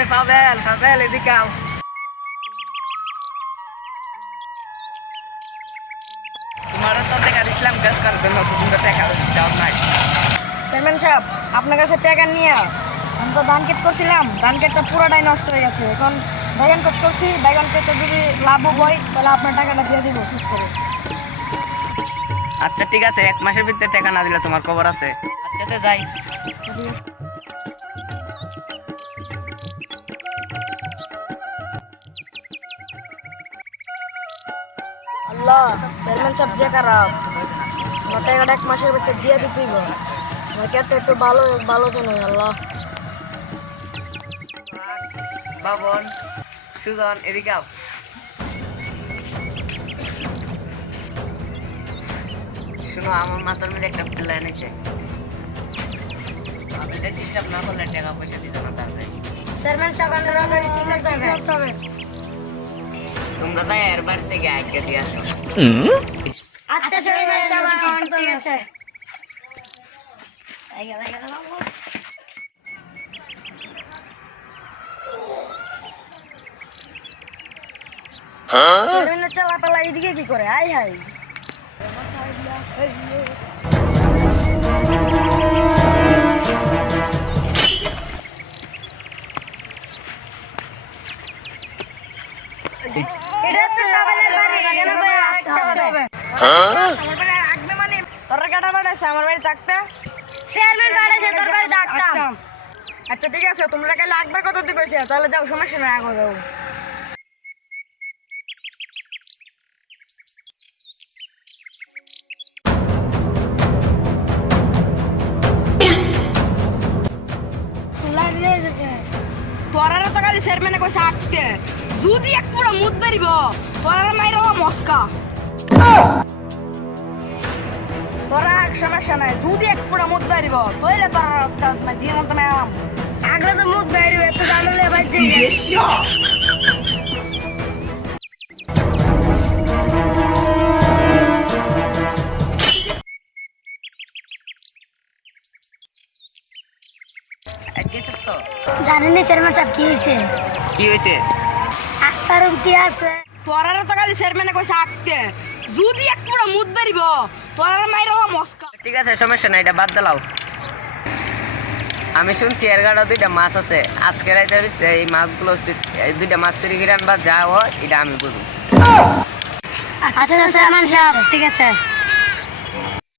এ পাবেল পাবেল এদিকে আও তোমার তো টাকা দিছিলাম বের কর জন্য তুমি তো টাকা দাও নাই। চেয়ারম্যান সাহেব আপনার কাছে টাকা নিয়ে আমি তো ধান কেট করছিলাম ধান কেটটা পুরোটাই নষ্ট হয়ে গেছে। এখন বেগুন কেট করছি বেগুন কেটে যদি লাভ হয় তাহলে আপনার টাকাটা দিয়ে দিব ঠিক করে। আচ্ছা ঠিক আছে এক মাসের ভিতরে টাকা না দিলে তোমার খবর আছে। আচ্ছা যাই। আল্লাহ চেয়ারম্যান সাহেব যে খারাপ। আমার টাকাটা এক মাসের ভিতরে দিয়ে দিতেই আমার কেটটা একটু ভালো ভালো যেন আল্লাহ। বাবন সুজন এদিকে আও। শুনো আমার মাথার মধ্যে একটা প্ল্যান আছে। আপনাদের ডিস্টার্ব না করলে টাকা পয়সা দিতে না তাহলে চেয়ারম্যান সাহেব আমাদের কি করতে হবে? তোমরা তাই এর বাড়ি থেকে আইকে দিয়ে আসো। আচ্ছা চেয়ারম্যান সাহেব ঠিক আছে। চেয়ারম্যানের চালাপালা এদিকে কি করে? হাই হাই। এটা তো সাবালের বাড়ি এখানে কই আসতে হবে। আমার মানে তোর কাটা বাড়াছে আমার বাড়ি থাকতে? চেয়ারম্যান বাড়াছে তোর বাড়ি থাকতাম। আচ্ছা ঠিক আছে তোমরা কালে একবার কত দিকে কইছে তাহলে যাও সমস্যা নাই আগে যাও। তোরারে তো খালি চেয়ারম্যানে কইছে আঁকতে। যদি এক পুরো মুদ বেরিব তোরা মাইরো মস্কা। তোরা এক সমস্যা নাই যদি এক পুরো মুদ বেরিব তইলে তোরা আজকাল না জীবন তো ম্যাম আগ্রা তো মুদ বেরিব এত জানলে তো? জানেন চেয়ারম্যান সাহেব কি হয়েছে কি হয়েছে উঠি আছে তোরারে তো খালি চেয়ারম্যানে কইছে আঁকতে যদি একটু পুরো মুদ বেরিব তোরারে মাইরো মস্কা ঠিক আছে সমস্যা নাই এটা বাদ দিলাও আমি শুনছি এর গাড়া দুইটা মাছ আছে আজকে রাইতের এই মাছগুলো গুলো দুইটা মাছ চুরি কিরান বা যা হয় এটা আমি বুঝব আচ্ছা চেয়ারম্যান সাহেব ঠিক আছে